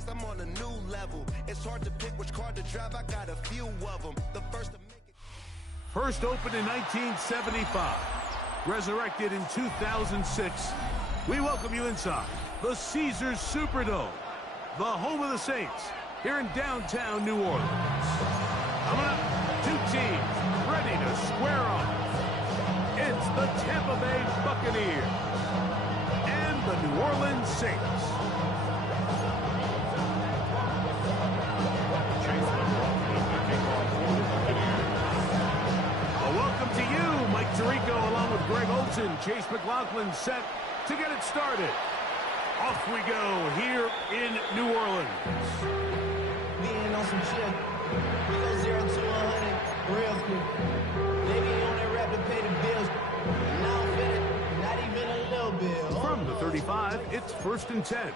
fast, I'm on a new level. It's hard to pick which car to drive, I got a few of them. The first to make it. First opened in 1975, resurrected in 2006. We welcome you inside the Caesars Superdome, the home of the Saints, here in downtown New Orleans. Coming up, two teams ready to square off. It's the Tampa Bay Buccaneer and the New Orleans Saints. Welcome to you, Mike Tirico, along with Greg Olson. Chase McLaughlin set to get it started. Off we go here in New Orleans. Being on some shit. We go 0 to 100 real quick. Maybe you on that rap to pay the bills. Now I'm finished. Not even a little bit. From the 35, it's 1st and 10.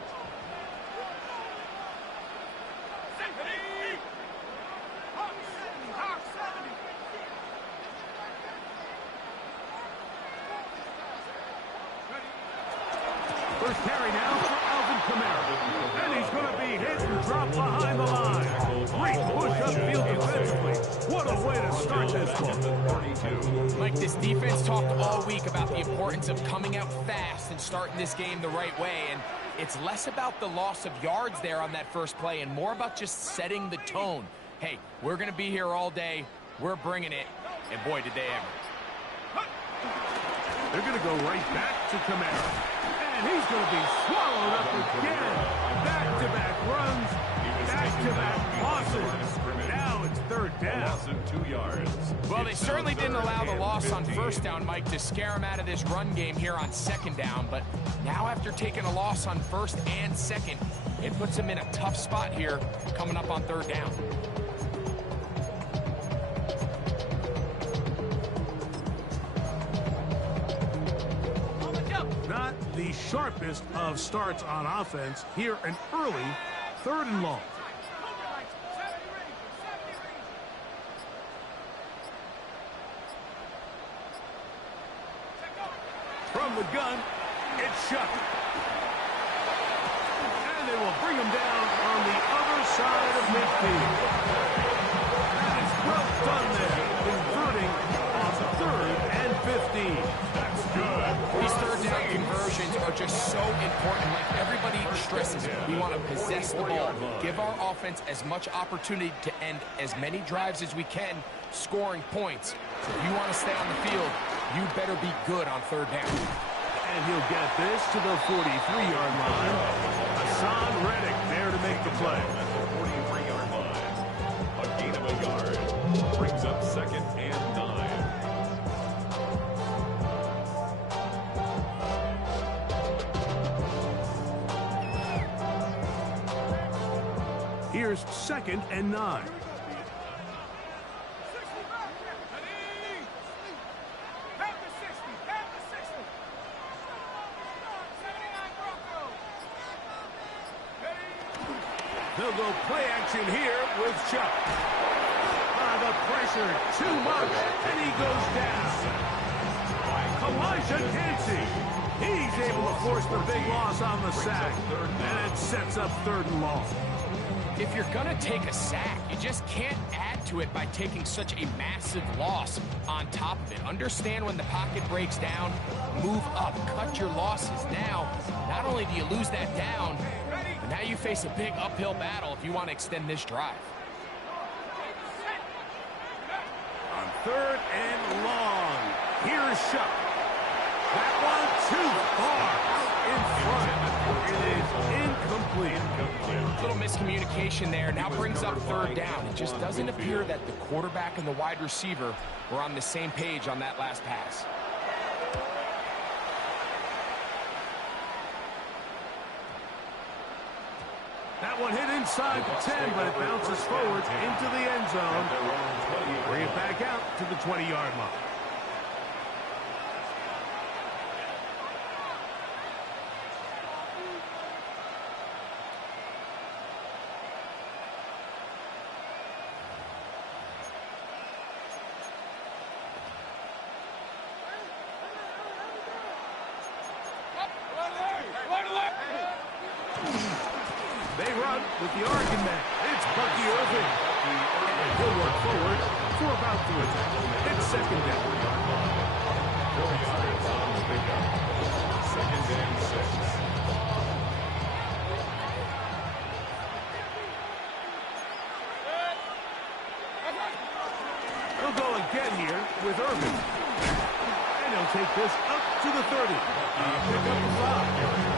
First carry now for Alvin Kamara. And he's going to be hit and dropped behind the line. Great push upfield defensively. What a way to start this one. Mike, this defense talked all week about the importance of coming out fast and starting this game the right way. And it's less about the loss of yards there on that first play and more about just setting the tone. Hey, we're going to be here all day. We're bringing it. And boy, did they ever. They're going to go right back to Kamara. And he's going to be swallowed up again. Back-to-back runs, back-to-back losses. Now it's 3rd down. 2 yards. Well, they certainly didn't allow the loss on 1st down, Mike, to scare him out of this run game here on 2nd down. But now after taking a loss on 1st and 2nd, it puts him in a tough spot here coming up on 3rd down. Not the sharpest of starts on offense. Here an early 3rd and long. From the gun, it's shut. And they will bring him down on the other side of midfield. That is well done there, converting on 3rd and 15. That's good. These 3rd down conversions are just so important. Like everybody stresses, we want to possess the ball, give our offense as much opportunity to end as many drives as we can, scoring points. So if you want to stay on the field, you better be good on 3rd down. And he'll get this to the 43-yard line. Hassan Reddick there to make the play. At the 43-yard line. A gain of a yard. Brings up 2nd and 9. Here's 2nd and 9. They'll go play action here with Chuck. The pressure too much, and he goes down. Elijah Cansey. He's able to force the big loss on the sack, and it sets up 3rd and long. If you're going to take a sack, you just can't add to it by taking such a massive loss on top of it. Understand when the pocket breaks down, move up, cut your losses. Now, not only do you lose that down, but now you face a big uphill battle if you want to extend this drive. On 3rd and long, here's Shuck. That one too far out in front. It is incomplete. Little miscommunication there. Now brings up 3rd down. It just doesn't appear that the quarterback and the wide receiver were on the same page on that last pass. That one hit inside the 10, but it bounces forward into the end zone. Bring it back out to the 20-yard line. They front with the Oregon man. It's Bucky Irving. And he'll work forward for about 3. It's second down. 4 yards on the pickup. Second and 6. He'll go again here with Irving. And he'll take this up to the 30. Pick up the 5.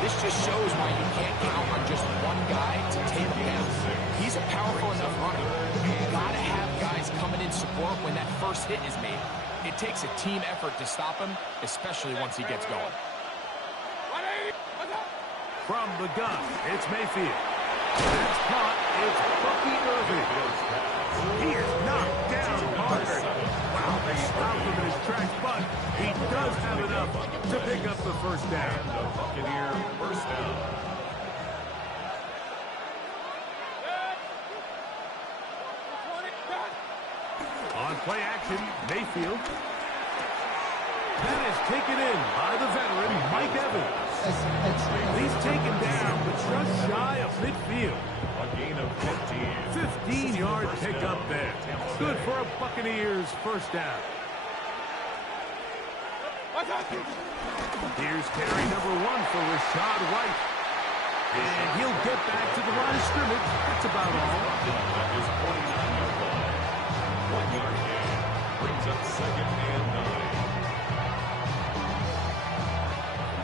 This just shows why you can't count on just one guy to take him down. He's a powerful enough runner. You've got to have guys coming in support when that first hit is made. It takes a team effort to stop him, especially once he gets going. From the gun, it's Mayfield. It's caught. It's Bucky Irving. He is knocked down hard. Wow, they stopped him in his tracks, but he does have enough to pick up the first down. The Buccaneer first down. On play action, Mayfield. That is taken in by the veteran, Mike Evans. He's taken down, but just shy of midfield. A gain of 15. 15-yard pickup there. Good for a Buccaneers first down. Here's carry number 1 for Rashad White. And he'll get back to the line of scrimmage. That's about all. At his 49-yard line. 1-yard gain. Brings up second and 9.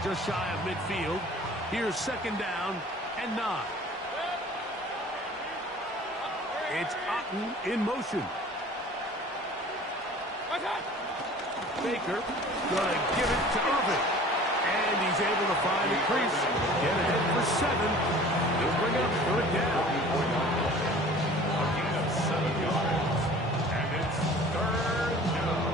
Just shy of midfield. Here's second down and 9. It's Otten in motion. Baker gonna give it to Irving. And he's able to find a crease. Get ahead for 7. He'll bring up third down. A gain of 7 yards. And it's third down.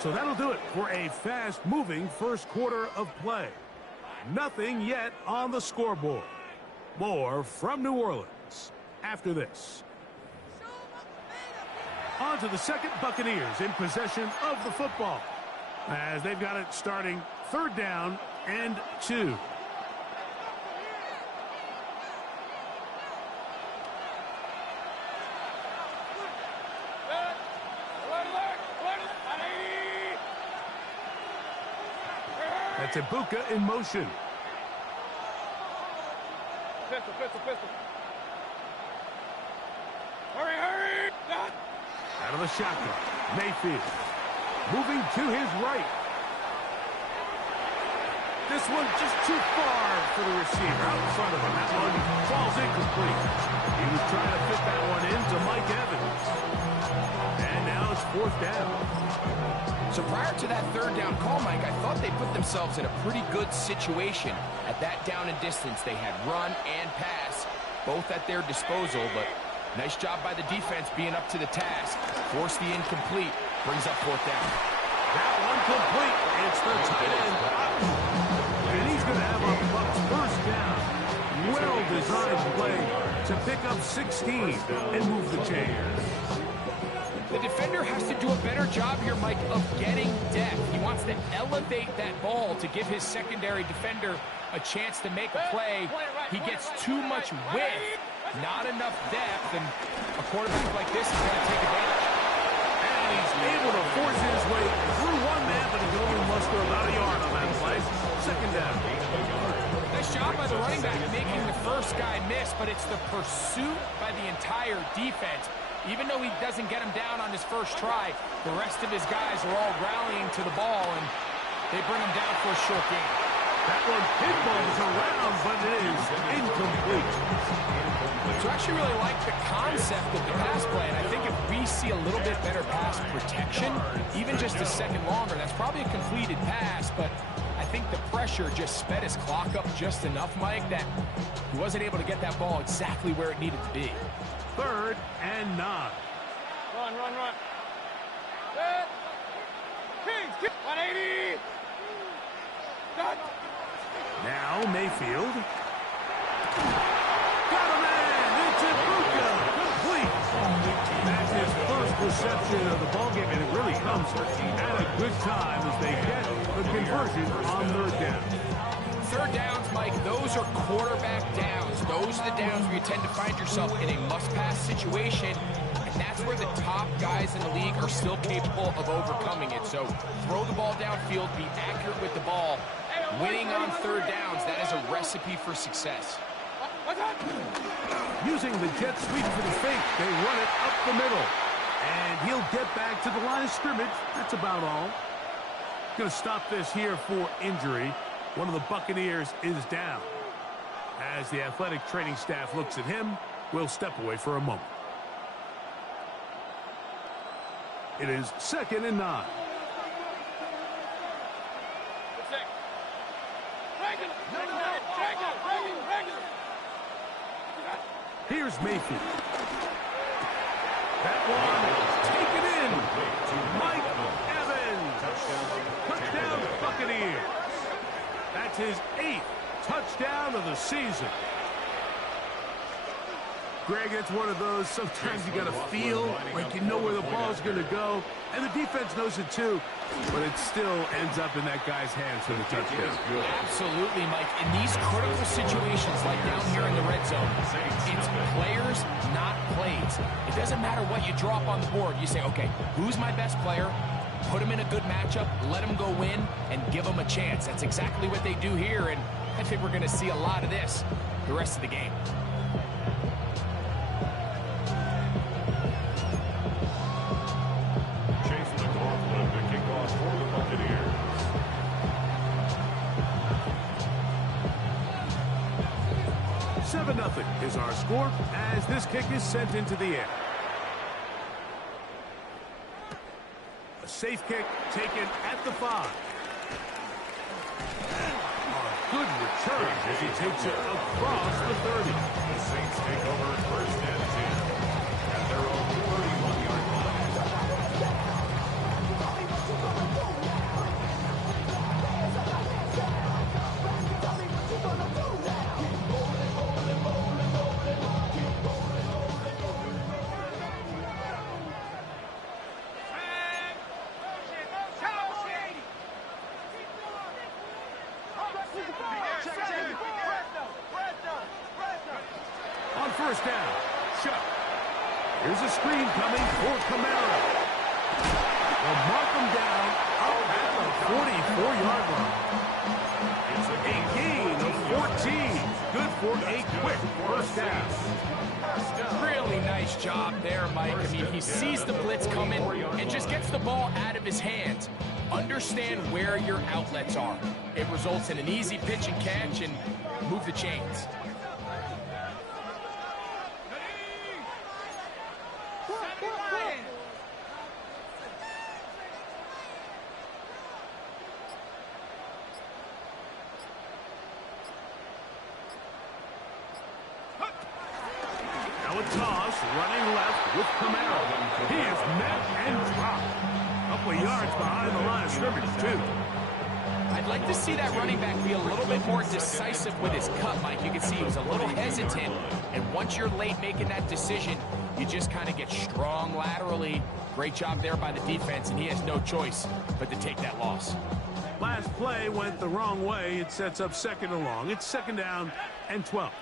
So that'll do it for a fast-moving first quarter of play. Nothing yet on the scoreboard. More from New Orleans after this. On to the second, Buccaneers in possession of the football, as they've got it starting third down and 2. That's Ibuka in motion. Pistol. Hurry! Out of the shotgun, Mayfield moving to his right. This one just too far for the receiver out in front of him. That one falls incomplete. He was trying to fit that one into Mike Evans. And now it's fourth down. So prior to that third down call, Mike, I thought they put themselves in a pretty good situation. At that down and distance, they had run and pass, both at their disposal, but nice job by the defense being up to the task. Force the incomplete, brings up fourth down. That one complete. It's the tight end. And he's going to have a Bucs first down. Well-designed play to pick up 16 and move the chains. The defender has to do a better job here, Mike, of getting depth. He wants to elevate that ball to give his secondary defender a chance to make a play. He gets too much width, not enough depth, and a quarterback like this is going to take advantage. And he's able to force his way through one man, but he can only muster about a yard on that play. Second down. Nice job by the running back making the first guy miss, but it's the pursuit by the entire defense. Even though he doesn't get him down on his first try, the rest of his guys are all rallying to the ball, and they bring him down for a short gain. That one pinballs around, but it is incomplete. So I actually really like the concept of the pass play, and I think if we see a little bit better pass protection, even just a second longer, that's probably a completed pass, but I think the pressure just sped his clock up just enough, Mike, that he wasn't able to get that ball exactly where it needed to be. Third and 9. Run. Set. Kings, 180. Done. Now Mayfield. Got a man. It's Ibuka. Complete. That's his first reception of the ballgame, and it really comes at a good time as they get the conversion on third down. Third downs, Mike, those are quarterback downs. Those are the downs where you tend to find yourself in a must-pass situation, and that's where the top guys in the league are still capable of overcoming it. So throw the ball downfield, be accurate with the ball. Winning on third downs, that is a recipe for success. Using the jet sweep for the fake, they run it up the middle. And he'll get back to the line of scrimmage. That's about all. Going to stop this here for injury. One of the Buccaneers is down. As the athletic training staff looks at him, we'll step away for a moment. It is 2nd and 9. Here's Mayfield. That one taken in. Mike Evans. Touchdown, Buccaneers. That's his 8th touchdown of the season. Greg, it's one of those, sometimes you got to feel like you know where the ball's going to go, and the defense knows it too, but it still ends up in that guy's hands for the touchdown. Absolutely, Mike. In these critical situations, like down here in the red zone, it's players, not plays. It doesn't matter what you drop on the board. You say, okay, who's my best player? Put him in a good matchup, let him go win, and give him a chance. That's exactly what they do here, and I think we're going to see a lot of this the rest of the game. Chase McLaughlin, the kickoff for the Buccaneers. Seven-0 is our score as this kick is sent into the air. A safe kick taken at the 5. A good return as he takes it across the 30. The Saints take over 1st and 10 at their own 31-yard line. On 1st down, Chuck. Here's a screen coming for Camara. They'll mark him down up at the 44-yard line. It's a gain of 14. Good for a quick 1st down. Really nice job there, Mike. I mean, he sees the blitz coming and just gets the ball out of his hands. Understand where your outlets are. It results in an easy pitch and catch and move the chains. Now a toss, running left with Camara. He is met and dropped. Couple of yards behind the line of scrimmage, too. I'd like to see that running back be a little bit more decisive with his cut, Mike. You can see he was a little hesitant, and once you're late making that decision, you just kind of get strong laterally. Great job there by the defense, and he has no choice but to take that loss. Last play went the wrong way. It sets up 2nd and long. It's 2nd down and 12.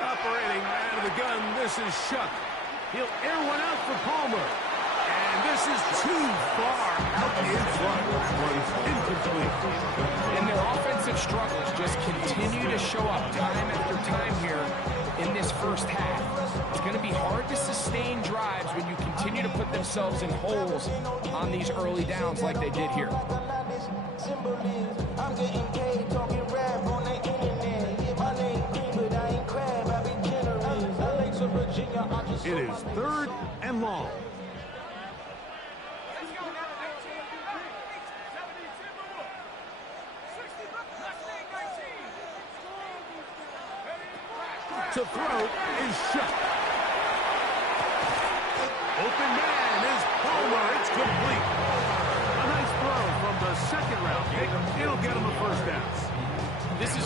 Operating out of the gun, this is Shuck. He'll air one out for Palmer. And this is too far out in front. That one's incomplete. And their offensive struggles just continue to show up time after time here in this first half. It's going to be hard to sustain drives when you continue to put themselves in holes on these early downs like they did here. I'm getting paid talking rap on the internet. Yeah, my name Green, but I ain't crab, I be generous. LA to Virginia, I just It is 3rd and long. To throw is Shuck. Open man is Palmer. It's complete. A nice throw from the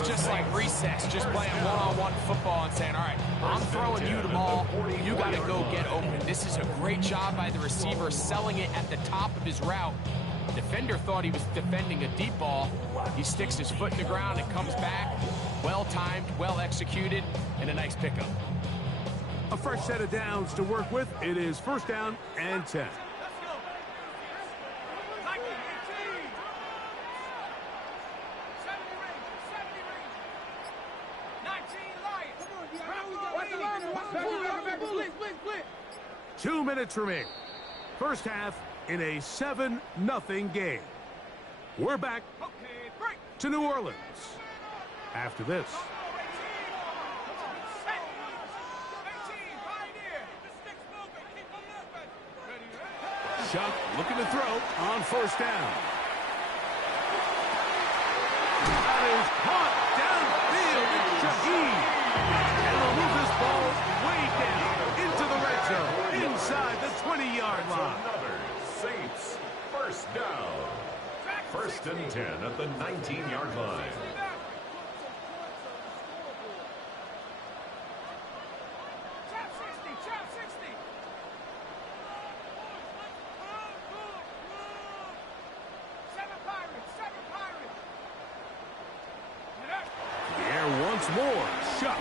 just like recess, just playing one-on-one football and saying, all right, I'm throwing you the ball, you got to go get open. This is a great job by the receiver selling it at the top of his route. Defender thought he was defending a deep ball. He sticks his foot in the ground and comes back. Well-timed, well-executed, and a nice pickup. A fresh set of downs to work with. It is first down and 10. Two minutes remaining. First half in a 7-0 game. We're back to New Orleans after this. Chuck looking to throw on first down. That is caught downfield. It's Shaheed. And they'll move this ball way down into the red zone, inside the 20-yard line. Another Saints first down. First and 10 at the 19-yard line. Once more, Chuck.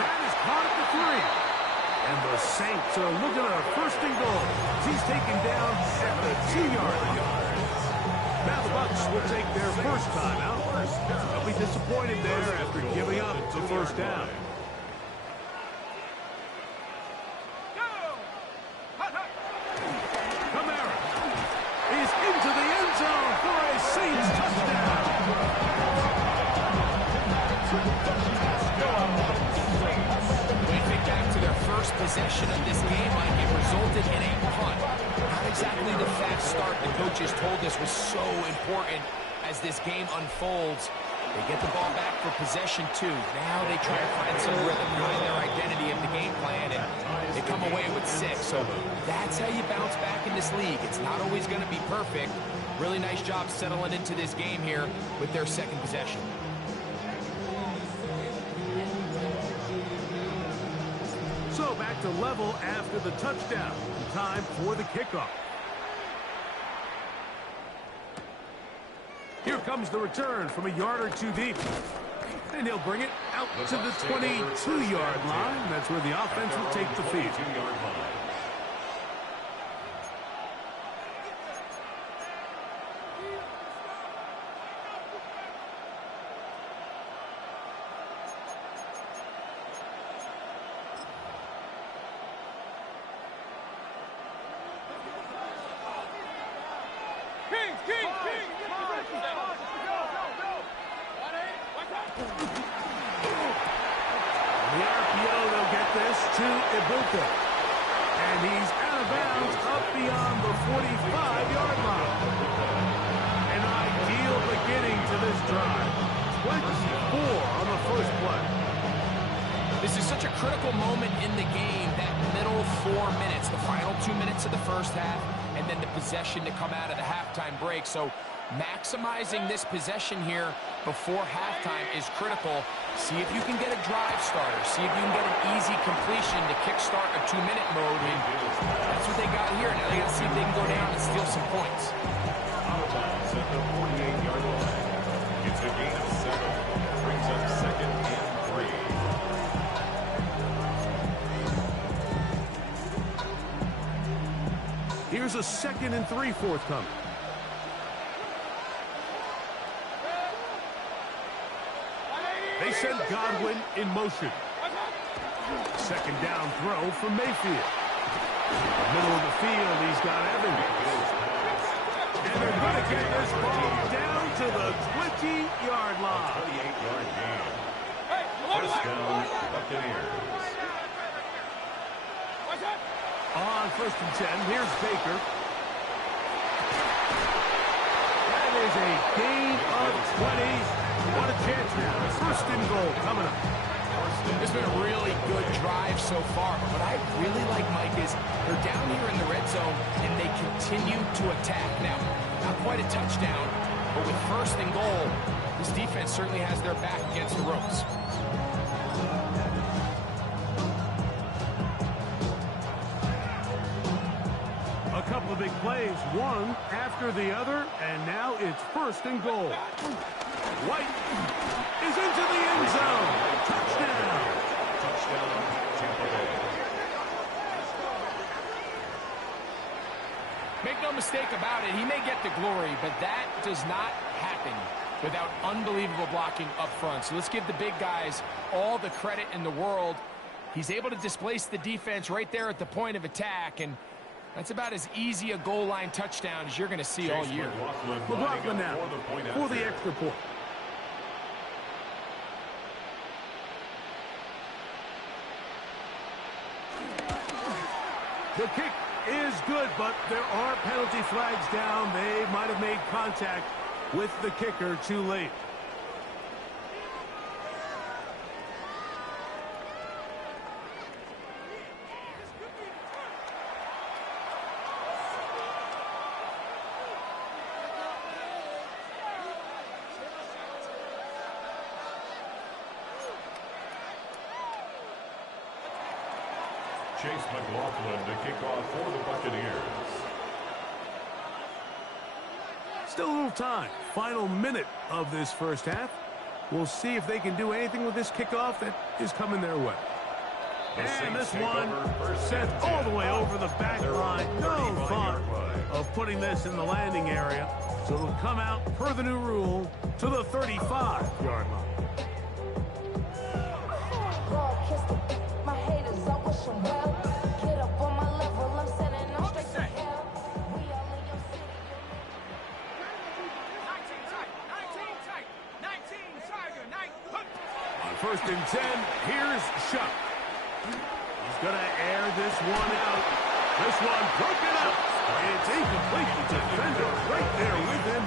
That is caught at the 3. And the Saints are looking at a first and goal. He's taken down at the 2-yard line. Now the Bucs will take their first time out. They'll be disappointed there after giving up the first down. Kamara is into the end zone for a Saints touchdown. First possession of this game, Mike, it resulted in a punt. Not exactly the fast start the coaches told us was so important as this game unfolds. They get the ball back for possession 2. Now they try to find some rhythm, find their identity of the game plan, and they come away with 6. So that's how you bounce back in this league. It's not always going to be perfect. Really nice job settling into this game here with their second possession. So back to level after the touchdown. Time for the kickoff. Here comes the return from a yard or 2 deep. And he'll bring it out to the 22-yard line. That's where the offense will take the field. And he's out of bounds up beyond the 45-yard line. An ideal beginning to this drive. 24 on the first play. This is such a critical moment in the game, that middle 4 minutes, the final 2 minutes of the first half, and then the possession to come out of the halftime break. So maximizing this possession here before halftime is critical. See if you can get a drive starter. See if you can get an easy completion to kickstart a 2-minute mode. And that's what they got here. Now they got to see if they can go down and steal some points. Out of bounds at the 48-yard line. It's a gain of 7. Brings up second and 3. Here's a 2nd and 3 forthcoming. They send Godwin in motion. Second down throw from Mayfield. Middle of the field, he's got Evans. And they're going to get this ball down to the 20-yard line. 28-yard gain. First down, Buccaneers. On first and 10, here's Baker. That is a gain of 20. What a chance now. First and goal coming up. It's been a really good drive so far. What I really like, Mike, is they're down here in the red zone, and they continue to attack. Now, not quite a touchdown, but with first and goal, This defense certainly has their back against the ropes. A couple of big plays, one after the other, and now it's 1st and goal. White is into the end zone. Touchdown. Touchdown, Tampa Bay. Make no mistake about it, he may get the glory, but that does not happen without unbelievable blocking up front. So let's give the big guys all the credit in the world. He's able to displace the defense right there at the point of attack, and that's about as easy a goal line touchdown as you're going to see all year. McLaughlin now for the extra point. The kick is good, but there are penalty flags down. They might have made contact with the kicker too late. Chase McLaughlin to kick off for the Buccaneers. Still a little time. Final minute of this first half. We'll see if they can do anything with this kickoff that is coming their way. And this one sent all the way over the back line. No thought of putting this in the landing area. So it'll come out, per the new rule, to the 35-yard line. On 1st and 10, here's Shuck. He's going to air this one out. This one broken up. It's incomplete. The defender right there with him.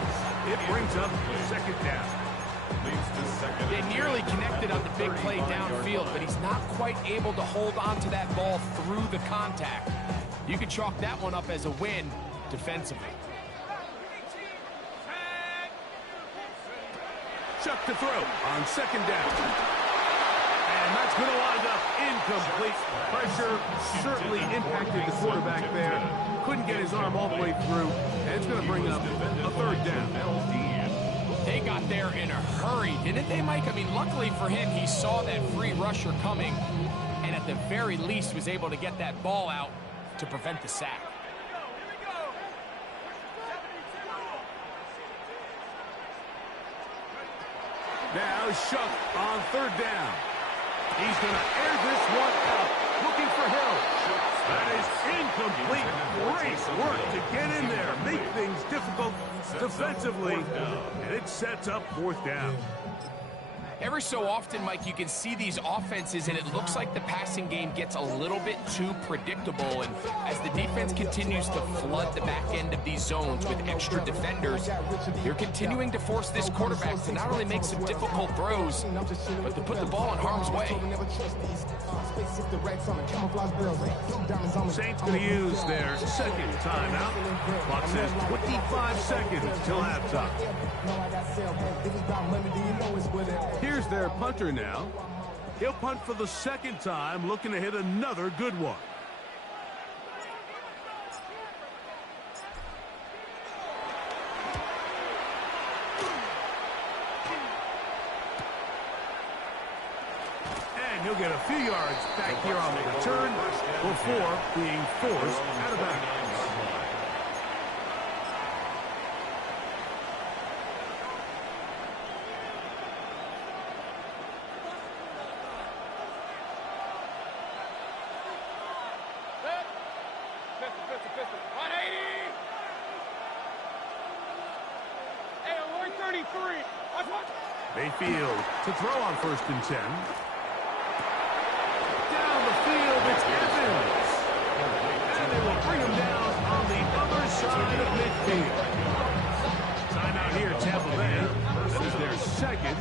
It brings up 2nd down. They nearly connected on the big play downfield, but he's not quite able to hold on to that ball through the contact. You can chalk that one up as a win defensively. Chuck to throw on 2nd down. And that's going to wind up incomplete. Pressure certainly impacted the quarterback there. Couldn't get his arm all the way through. And it's going to bring up a 3rd down. They got there in a hurry, didn't they, Mike? I mean, luckily for him, he saw that free rusher coming, and at the very least was able to get that ball out to prevent the sack. Now Shuck on 3rd down. He's going to air this one out, looking for Hill. That is incomplete. Great work to get in there, make things difficult defensively, and it sets up 4th down. Every so often, Mike, you can see these offenses, and it looks like the passing game gets a little bit too predictable. And as the defense continues to flood the back end of these zones with extra defenders, they're continuing to force this quarterback to not only make some difficult throws, but to put the ball in harm's way. Saints going to use their 2nd timeout. Clock says 25 seconds till halftime. Here's their punter now. He'll punt for the 2nd time, looking to hit another good one. And he'll get a few yards back here on the return before being forced out of bounds. Pistol. 180. Hey, we're 33. Watch. Mayfield to throw on 1st and 10. Down the field, it's Evans. And they will bring him down on the other side of midfield. Timeout here, Tampa Bay. That is their 2nd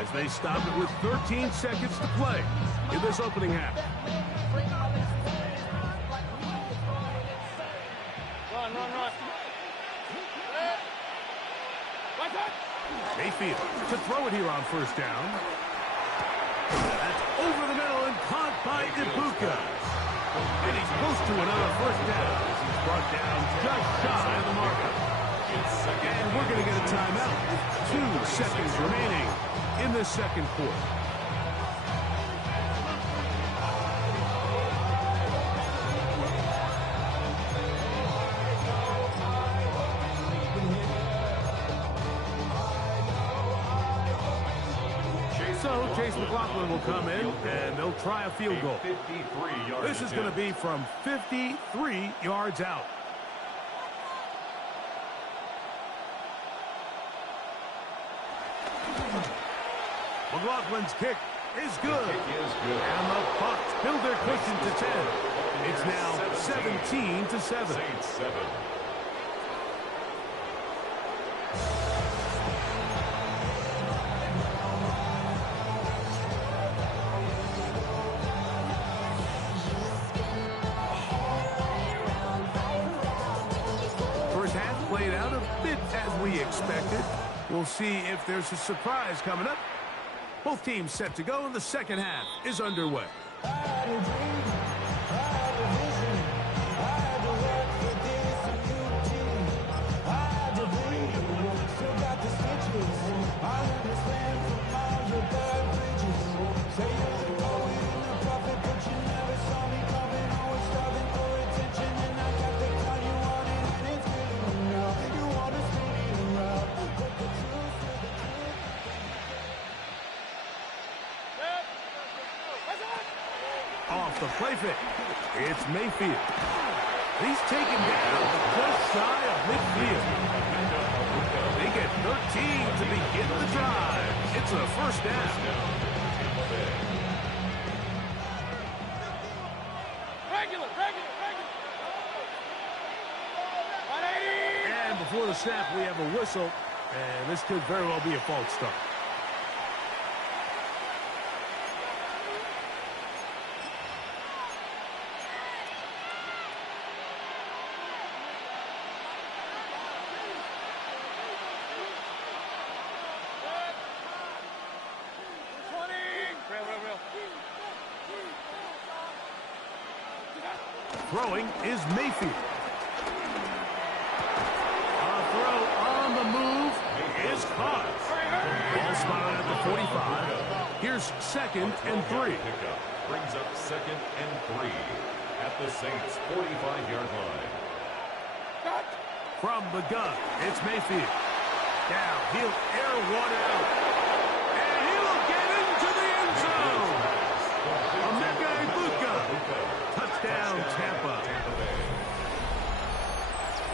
as they stop it with 13 seconds to play in this opening half. Run. Watch out. Mayfield to throw it here on first down. That's over the middle and caught by Buccaneer. And he's close to another first down as he's brought down just shy of the marker. And we're going to get a timeout with 2 seconds remaining in the second quarter. So Chase McLaughlin will come in, and they'll try a field goal. This is going to be from 53 yards out. McLaughlin's kick is good. And the Bucs build their cushion to 10. It's now 17-7. First half played out a bit as we expected. We'll see if there's a surprise coming up. Both teams set to go, and the second half is underway. Off the play fake. It's Mayfield. He's taken down just shy of midfield. They get 13 to begin the drive. It's a first down. Regular. 180. And before the snap, we have a whistle. And this could very well be a false start. Throwing is Mayfield. A throw on the move is caught. Ball spotted at the 45. Here's 2nd and 3. Brings up 2nd and 3 at the Saints' 45-yard line. From the gun, it's Mayfield. Now he'll air one out. And he'll get into the end zone. Touchdown, Tampa.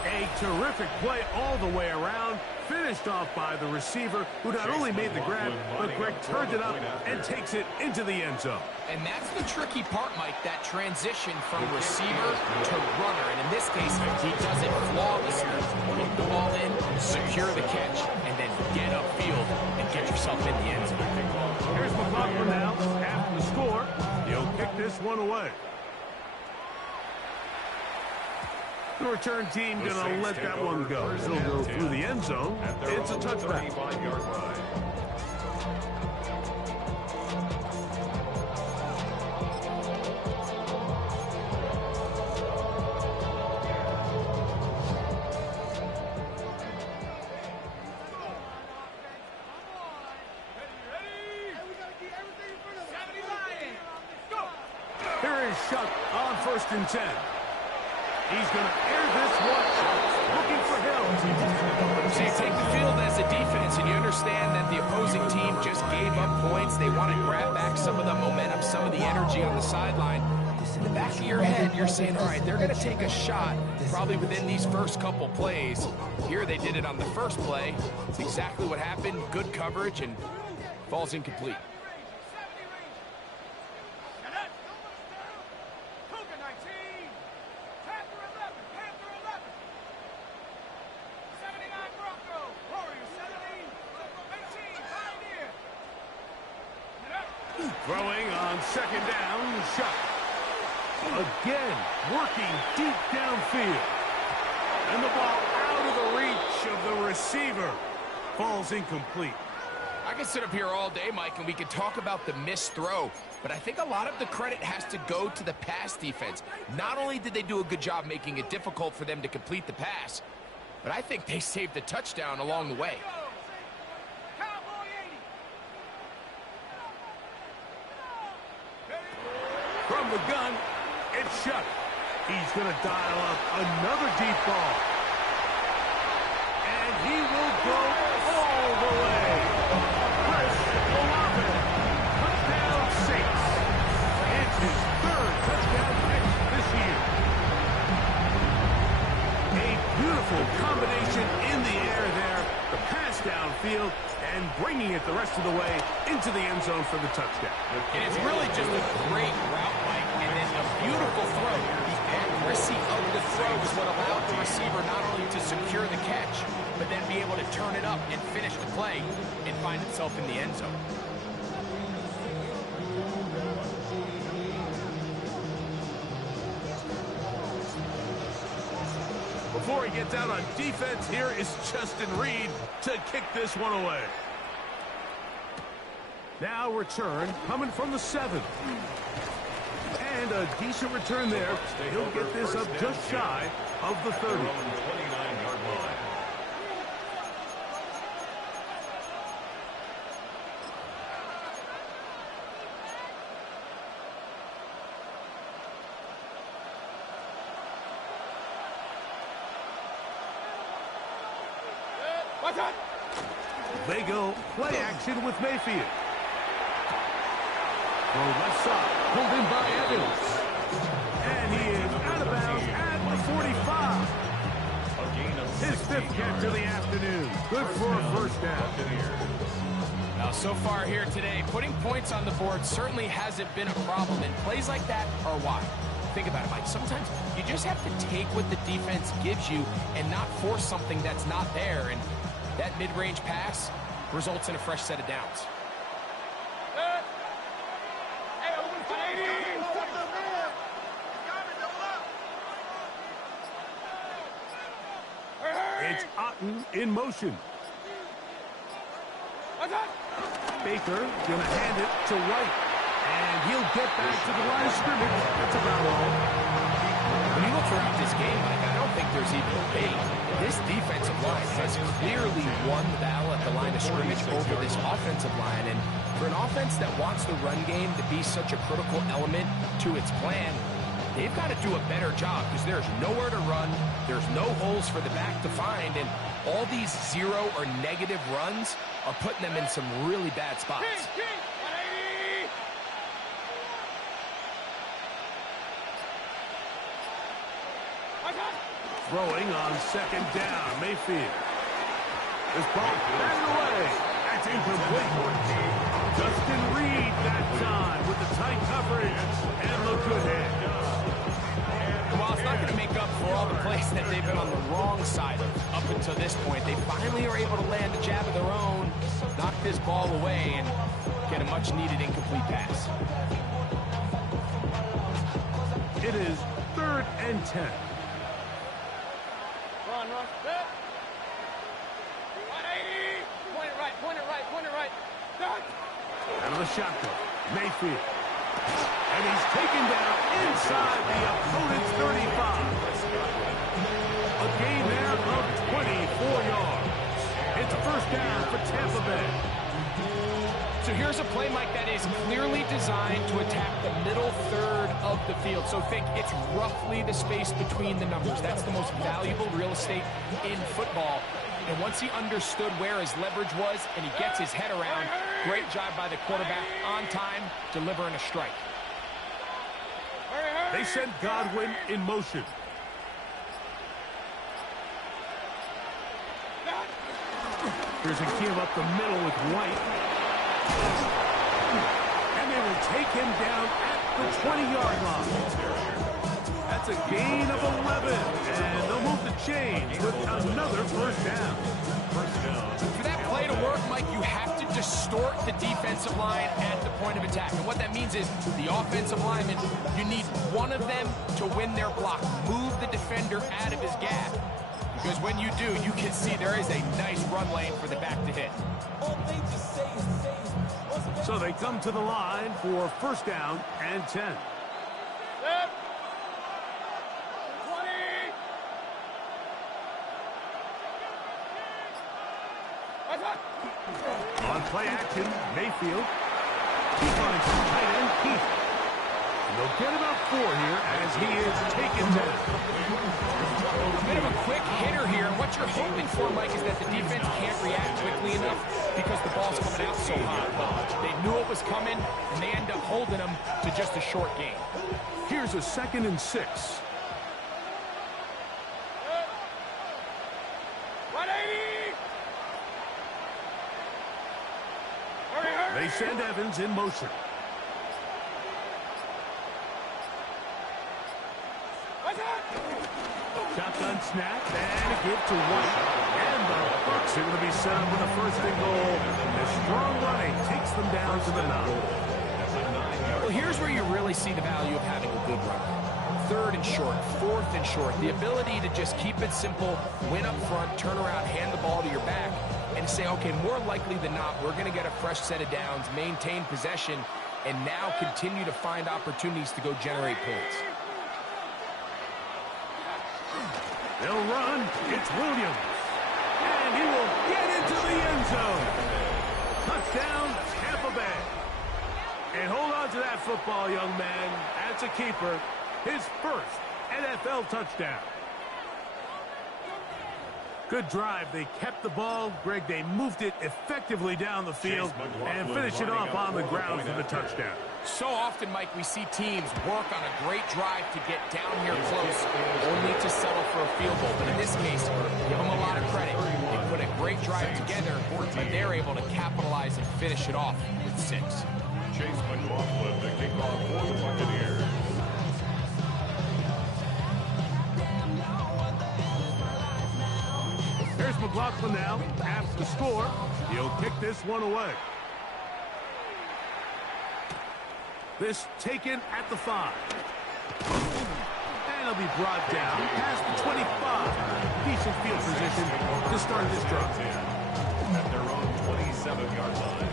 A terrific play all the way around, finished off by the receiver, who not only made the grab, but Greg turned it up and takes it into the end zone. And that's the tricky part, Mike, that transition from receiver to runner. And in this case, he does it flawlessly. Put the ball in, secure the catch, and then get upfield and get yourself in the end zone. Here's McLaughlin now. After the score, he'll kick this one away. The return team going to let that one go. It'll go through the end zone. It's a touchback. Here is Shuck on 1st and 10. He's going to air this one out, looking for help. So you take the field as a defense, and you understand that the opposing team just gave up points. They want to grab back some of the momentum, some of the energy on the sideline. In the back of your head, you're saying, all right, they're going to take a shot probably within these first couple plays. Here they did it on the first play. It's exactly what happened. Good coverage, and falls incomplete. Throwing on 2nd down, Shuck. Again, working deep downfield. And the ball out of the reach of the receiver. Falls incomplete. I could sit up here all day, Mike, and we could talk about the missed throw, but I think a lot of the credit has to go to the pass defense. Not only did they do a good job making it difficult for them to complete the pass, but I think they saved a touchdown along the way. From the gun, it's Shuck. He's going to dial up another deep ball. And he will go all the way. Chris Olave, touchdown Saints. It's his third touchdown catch this year. A beautiful combination in the air there. The pass downfield and bringing it the rest of the way into the end zone for the touchdown. And it's really just a great route, Mike, and then a beautiful throw. The accuracy of the throw is what allowed the receiver not only to secure the catch, but then be able to turn it up and finish the play and find itself in the end zone. Before he gets out on defense, here is Justin Reed to kick this one away. Now return coming from the 7. And a decent return there. He'll get this up just shy of the 30. 29-yard line. They go play action with Mayfield. From left side, pulled in by Evans. And he is out of bounds at the 45. A gain of His 5th catch of the afternoon. Good for a first down. Now, so far here today, putting points on the board certainly hasn't been a problem, and plays like that are why. Think about it, Mike. Sometimes you just have to take what the defense gives you and not force something that's not there, and that mid-range pass results in a fresh set of downs. It's Otten in motion. Baker gonna hand it to White. And he'll get back to the line of scrimmage. That's about all. When you look throughout this game, Mike, I don't think there's even a debate. This defensive line has clearly won the battle at the line of scrimmage over this offensive line. And for an offense that wants the run game to be such a critical element to its plan, they've got to do a better job because there's nowhere to run. There's no holes for the back to find. And all these zero or negative runs are putting them in some really bad spots. Throwing on 2nd down, Mayfield. This ball batted away. That's incomplete. Justin Reed that time with the tight coverage and the good hit. While it's not going to make up for all the plays that they've been on the wrong side of up until this point, they finally are able to land a jab of their own, knock this ball away, and get a much-needed incomplete pass. It is 3rd and 10. Run. 180. Point it right. Out of the shotgun, Mayfield. And he's taken down inside the opponent's 35. A gain there of 24 yards. It's a first down for Tampa Bay. So here's a play, Mike, that is clearly designed to attack the middle third of the field. So think it's roughly the space between the numbers. That's the most valuable real estate in football. And once he understood where his leverage was and he gets his head around, great job by the quarterback on time, delivering a strike. They send Godwin in motion. Here's a give up the middle with White. And they will take him down at the 20-yard line. That's a gain of 11. And they'll move the chains with another first down. For that play to work, Mike, you have to distort the defensive line at the point of attack. And what that means is the offensive lineman, you need one of them to win their block. Move the defender out of his gap. Because when you do, you can see there is a nice run lane for the back to hit. So they come to the line for first down and 10. On play action, Mayfield. He finds tight end Keith. They'll get about 4 here as he is taken down. A bit of a quick hitter here. And what you're hoping for, Mike, is that the defense can't react quickly enough because the ball's coming out so hot. But they knew it was coming, and they end up holding them to just a short gain. Here's a 2nd and 6. They send Evans in motion. Shotgun snap and a give to White. And the Bucs are going to be set up with a 1st and goal. The strong running takes them down to the 9. Well, here's where you really see the value of having a good run. 3rd and short, 4th and short. The ability to just keep it simple, win up front, turn around, hand the ball to your back, and say, okay, more likely than not, we're going to get a fresh set of downs, maintain possession, and now continue to find opportunities to go generate points. They'll run. It's Williams. And he will get into the end zone. Touchdown, Tampa Bay. And hold on to that football, young man. As a keeper, his 1st NFL touchdown. Good drive. They kept the ball. Greg, they moved it effectively down the field and finished it off on the ground for the touchdown. So often, Mike, we see teams work on a great drive to get down here close, only to settle for a field goal. But in this case, give them a lot of credit. They put a great drive together, but they're able to capitalize and finish it off with 6. Chase McLaughlin, the kickoff for the Buccaneers. Here's McLaughlin now. After the score, he'll kick this one away. This taken at the 5. And he'll be brought down past the 25. Decent field position to start this drive. At their own 27-yard line.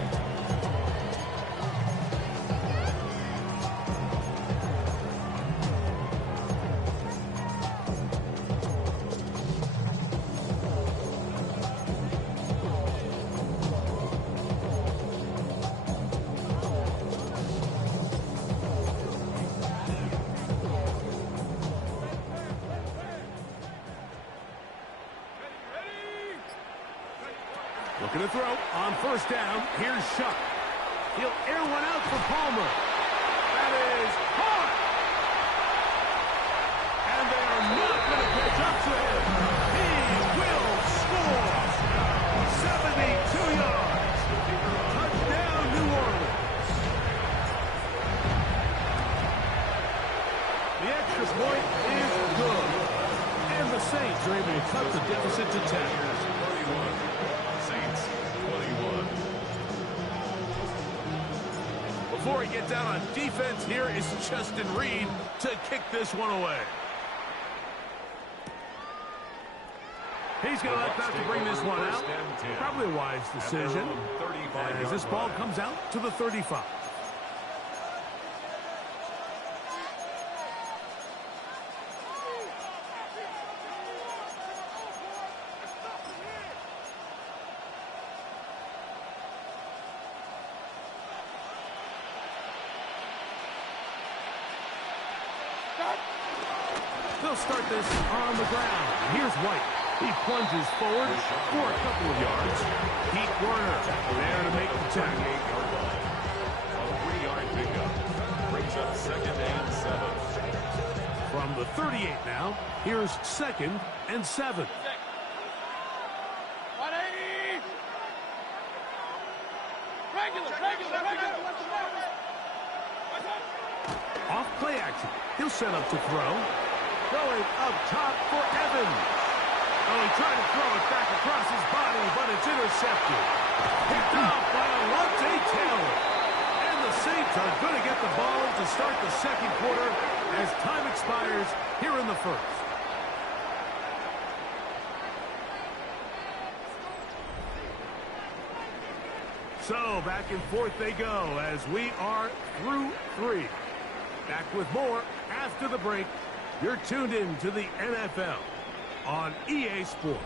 Looking to throw on 1st down. Here's Shuck. He'll air one out for Palmer. That is hard. And they are not going to catch up to him. He will score. 72 yards. Touchdown, New Orleans. The extra point is good. And the Saints are able to cut the deficit to 10. Before he gets out on defense, here is Justin Reed to kick this one away. He's going to let that to bring this one out. Probably a wise decision as this ball comes out to the 35. They'll start this on the ground. Here's White. He plunges forward for a couple of yards. Pete Werner there to make the tackle. A 3-yard pickup. Brings up 2nd and 7. From the 38 now, here's 2nd and 7. 180! Regular. Off play action. He'll set up to throw. Going up top for Evans. Oh, he tried to throw it back across his body, but it's intercepted. Picked off by Alontae Taylor. And the Saints are going to get the ball to start the 2nd quarter as time expires here in the 1st. So back and forth they go as we are through 3. Back with more after the break. You're tuned in to the NFL on EA Sports.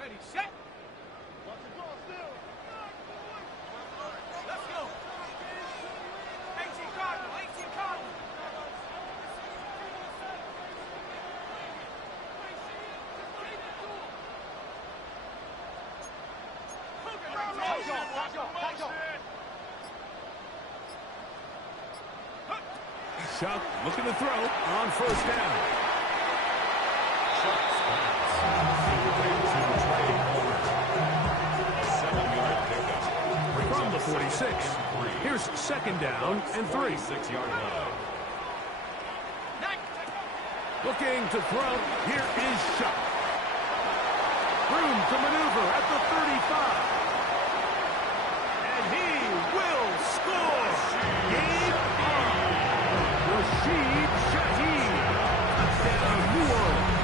Ready, set. Let's go. 18 Cardinal, 18 Cardinal. Chuck looking to throw on first down. From the 46, here's second down and 3. 6-yard line. Looking to throw, here is Chuck. Room to maneuver at the 35. And he will score. Game on. Rashid Shaheed. Touchdown, New Orleans.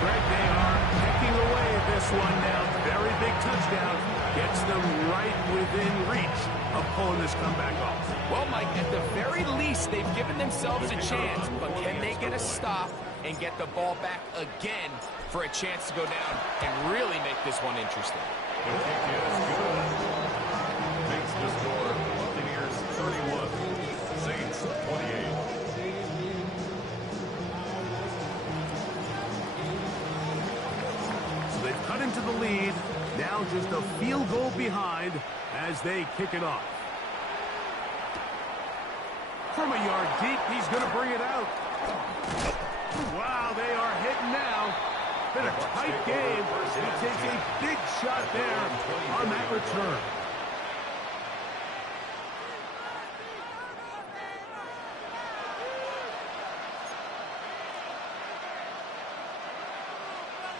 Greg, they are picking away this one now. Very big touchdown. Gets them right within reach of pulling this comeback off. Well, Mike, at the very least, they've given themselves a chance, but can they get a stop and get the ball back again for a chance to go down and really make this one interesting? The kick is good. Makes the score Buccaneers 31, Saints 28. So they've cut into the lead. Now just a field goal behind as they kick it off. From a yard deep, he's going to bring it out. Wow, they are hitting now. Been a tight game. He takes a big shot there on that return.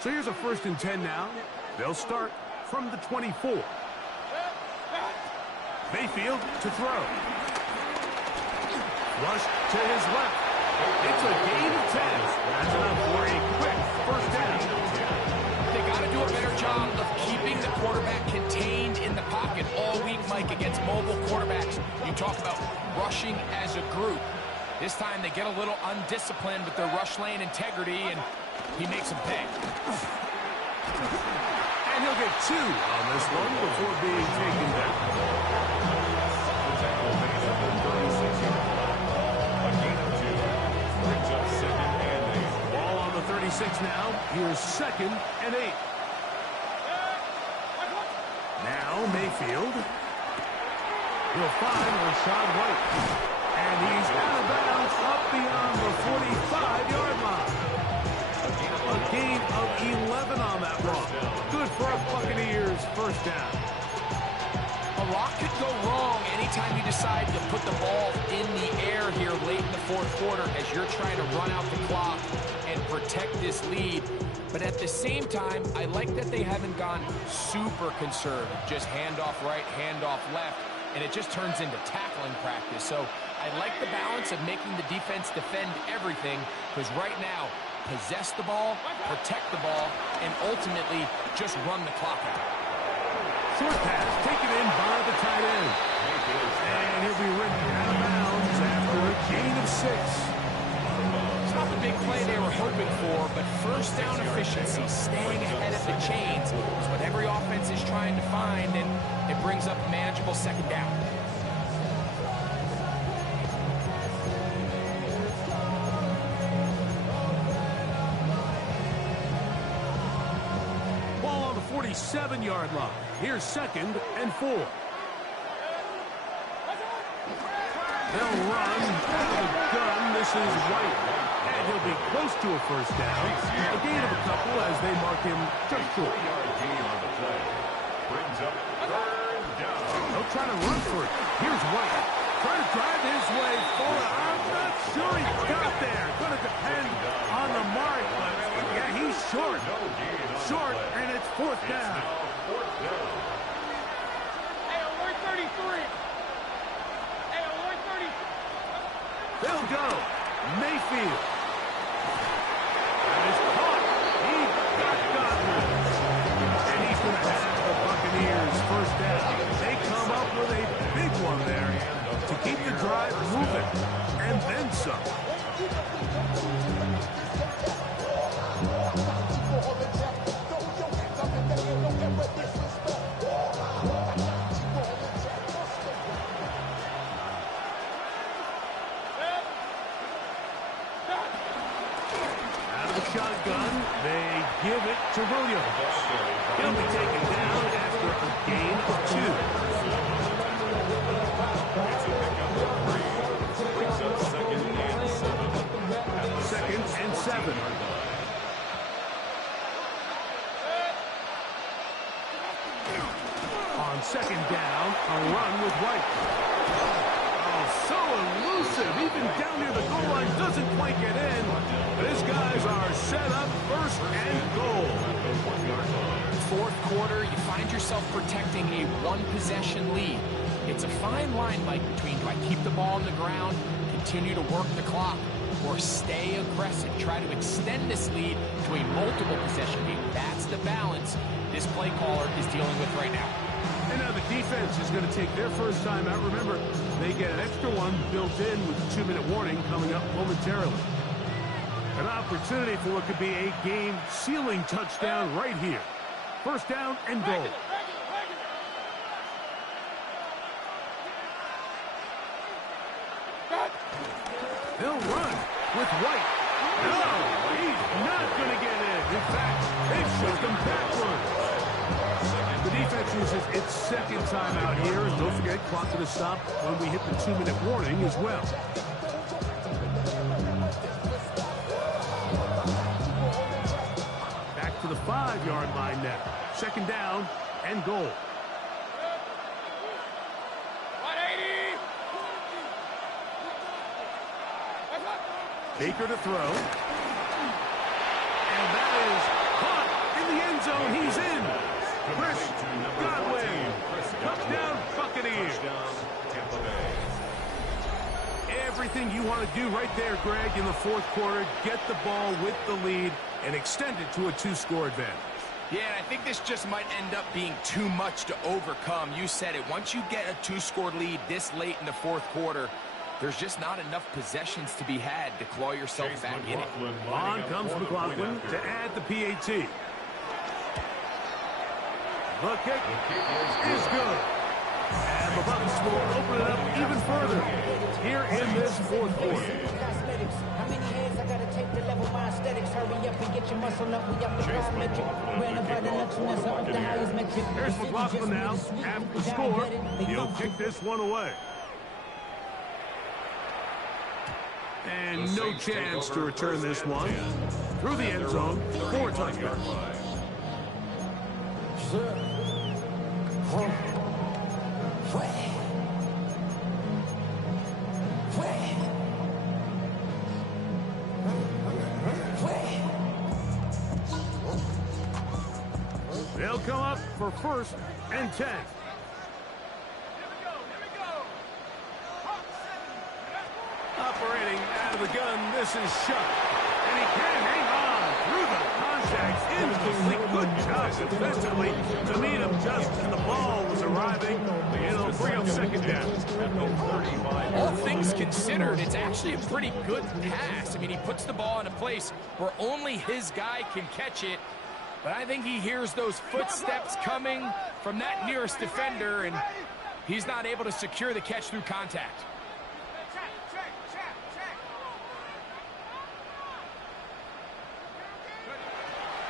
So here's a 1st and 10 now. They'll start from the 24. Mayfield to throw. Rush to his left. It's a gain of 10. That's enough for a quick first down. They got to do a better job of keeping the quarterback contained in the pocket all week, Mike, against mobile quarterbacks. You talk about rushing as a group. This time they get a little undisciplined with their rush lane integrity, and he makes them pay. And he'll get 2 on this one before being taken down. The tackle made at the 36-yard line. A gain of 2 brings up 2nd and 8. Ball on the 36 now. Here's 2nd and 8. Now Mayfield. He'll find Rashad White. And he's out of bounds up beyond the 45-yard line. A gain of 11 on that run. Good for a Buccaneers first down. A lot could go wrong anytime you decide to put the ball in the air here late in the 4th quarter as you're trying to run out the clock and protect this lead. But at the same time, I like that they haven't gone super conservative. Just handoff right, handoff left, and it just turns into tackling practice. So I like the balance of making the defense defend everything, because right now, possess the ball, protect the ball, and ultimately just run the clock out. Short pass taken in by the tight end. And he'll be ridden out of bounds after a gain of 6. It's not the big play they were hoping for, but first down efficiency, staying ahead of the chains, is what every offense is trying to find, and it brings up a manageable 2nd down. Ball on the 47-yard line. Here's 2nd and 4. They'll run out of the gun. This is White. And he'll be close to a first down. A gain of a couple as they mark him just short. 3-yard gain on the play. Brings up 3rd down. They'll try to run for it. Here's White. Trying to drive his way forward. I'm not sure he got there. Going to depend on the mark. But yeah, he's short. Short, and it's 4th down. Now 4th down. Hey, on word 32, They'll go. Mayfield. That is caught. He got Godwin. And he's going to have the Buccaneers first down. They come up with a big one there to keep the drive moving. And then some. Shotgun, they give it to Williams. He'll be taken down after a gain of 2. It's a pickup of 3. Brings up 2nd and 7. 2nd and 7. On 2nd down, a run with White. Oh, so elusive. Even down near the goal line, doesn't quite get in. These guys are set up 1st and goal. 4th quarter, you find yourself protecting a 1-possession lead. It's a fine line, Mike, between do I keep the ball on the ground, continue to work the clock, or stay aggressive, try to extend this lead to a multiple possession game. That's the balance this play caller is dealing with right now. And now the defense is going to take their first time out. Remember, they get an extra one built in with the 2-minute warning coming up momentarily. An opportunity for what could be a game-sealing touchdown right here. 1st down and goal. They'll run with White. No, he's not going to get in. In fact, they've shipped him backwards. The defense uses its 2nd time out here. And don't forget, clock to the stop when we hit the 2-minute warning as well. Back to the 5-yard line now. 2nd down and goal. 180. Baker to throw. And that is caught in the end zone. He's in. Chris Godwin. Touchdown, Buccaneers. Everything you want to do right there, Greg, in the 4th quarter. Get the ball with the lead and extend it to a 2-score advantage. Yeah, and I think this just might end up being too much to overcome. You said it. Once you get a 2-score lead this late in the 4th quarter, there's just not enough possessions to be had to claw yourself back in it. On comes McLaughlin to add the PAT. The kick is good. And the Bucs will open it up even further here in this 4th quarter. How many heads I gotta take to level my aesthetics? Hurry up and get your muscle up. We got the drive metric. Ran up by the luxuriness of the highest metric. Here's McLaughlin now. After the score, he'll kick this one away. And no chance to return this one. Through the end zone, 4 touchdowns. They'll come up for 1st and 10. Operating out of the gun, this is Shuck. And he can hang on through the contact. Incomplete. Good job defensively to meet him just as the ball was arriving. It'll bring up 2nd down. All things considered, it's actually a pretty good pass. I mean, he puts the ball in a place where only his guy can catch it. But I think he hears those footsteps coming from that nearest defender, and he's not able to secure the catch through contact.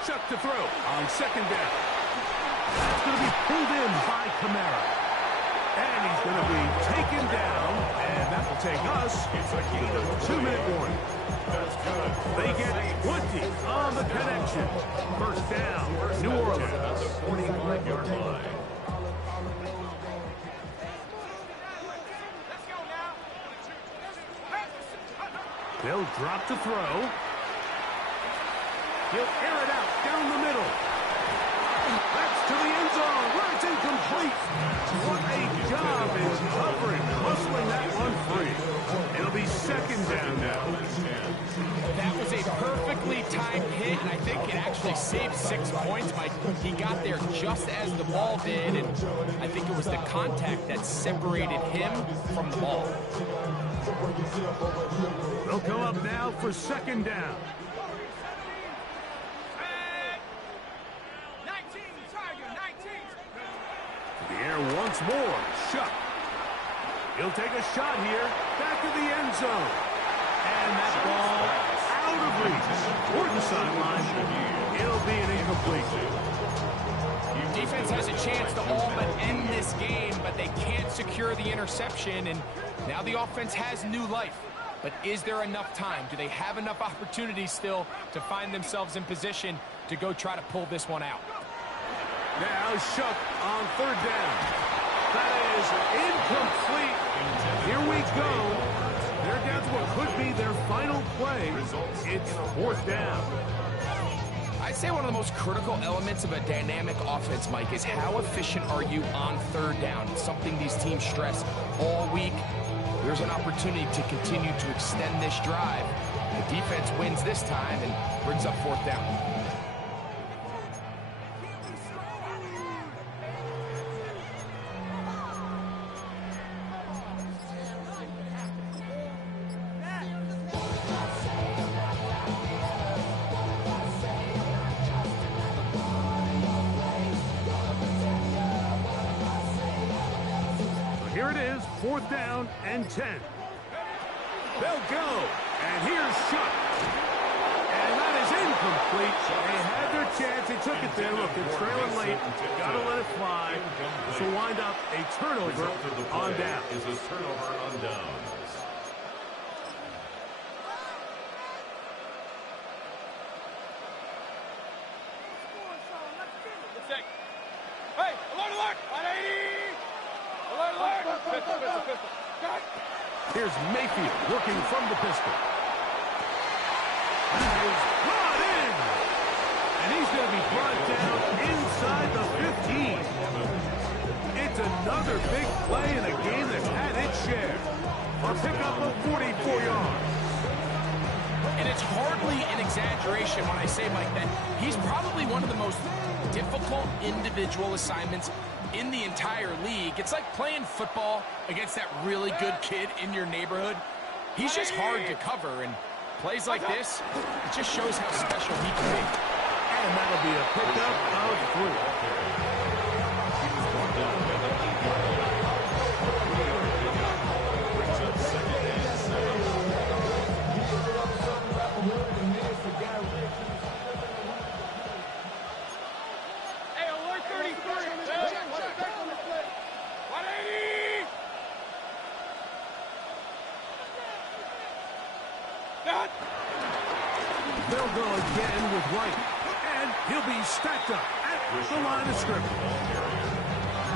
Chuck to throw on 2nd down. That's going to be pulled in by Kamara. And he's going to be taken down, and that will take us into a 2-minute warning. They get 20 on the connection. 1st down, New Orleans. At the 45-yard line. They'll drop to throw. He'll air it out down the middle. That's to the end zone where it's incomplete. What a job is covering, muscling that one free. It'll be 2nd points, Mike. He got there just as the ball did, and I think it was the contact that separated him from the ball. They'll come up now for second down. 19, Tiger, 19. To the air once more. Shuck. He'll take a shot here. Back to the end zone. And that ball out of reach. Toward the sideline. It'll be an incomplete. Defense has a chance to all but end this game, but they can't secure the interception, and now the offense has new life. But is there enough time? Do they have enough opportunities still to find themselves in position to go try to pull this one out? Now Shuck on third down. That is incomplete. Here we go. They're down to what could be their final play. It's fourth down. I'd say one of the most critical elements of a dynamic offense, Mike, is how efficient are you on third down? It's something these teams stress all week. There's an opportunity to continue to extend this drive. The defense wins this time and brings up fourth down. Here it is, fourth down and 10. They'll go, and here's Shuck. And that is incomplete. They had their chance, they took it there. Look, they're trailing late, gotta let it fly. This will wind up a turnover on down. Is a turnover on downs. Hey, alert, alert! 180! Alert, alert! Pistol, pistol, pistol. Got it. Here's Mayfield working from the pistol. He is brought in. And he's going to be brought down inside the 15. It's another big play in a game that's had its share. A pickup of 44 yards. And it's hardly an exaggeration when I say, Mike, that he's probably one of the most difficult individual assignments in the entire league. It's like playing football against that really good kid in your neighborhood. He's just hard to cover, and plays like this, it just shows how special he can be. And that'll be a pickup of 3. Hey, alert 33! 180! Got it. They'll go again with White. And he'll be stacked up at the line of scrimmage.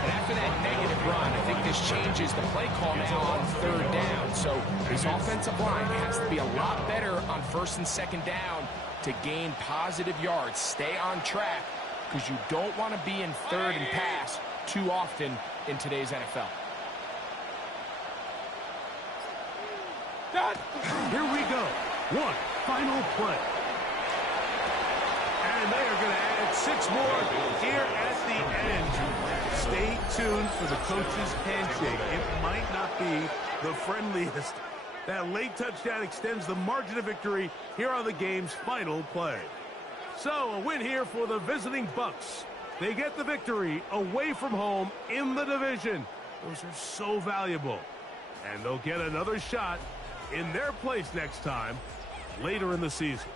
And after that negative run, I think this changes the play call now on third down. So this offensive line has to be a lot better on first and second down to gain positive yards. Stay on track, because you don't want to be in third and pass too often in today's NFL. Here we go. One final play. And they are going to add 6 more here at the end. Stay tuned for the coach's handshake. It might not be the friendliest. That late touchdown extends the margin of victory here on the game's final play. So a win here for the visiting Bucs. They get the victory away from home in the division. Those are so valuable. And they'll get another shot in their place next time later in the season.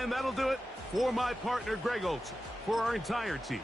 And that'll do it for my partner, Greg Olson, for our entire team.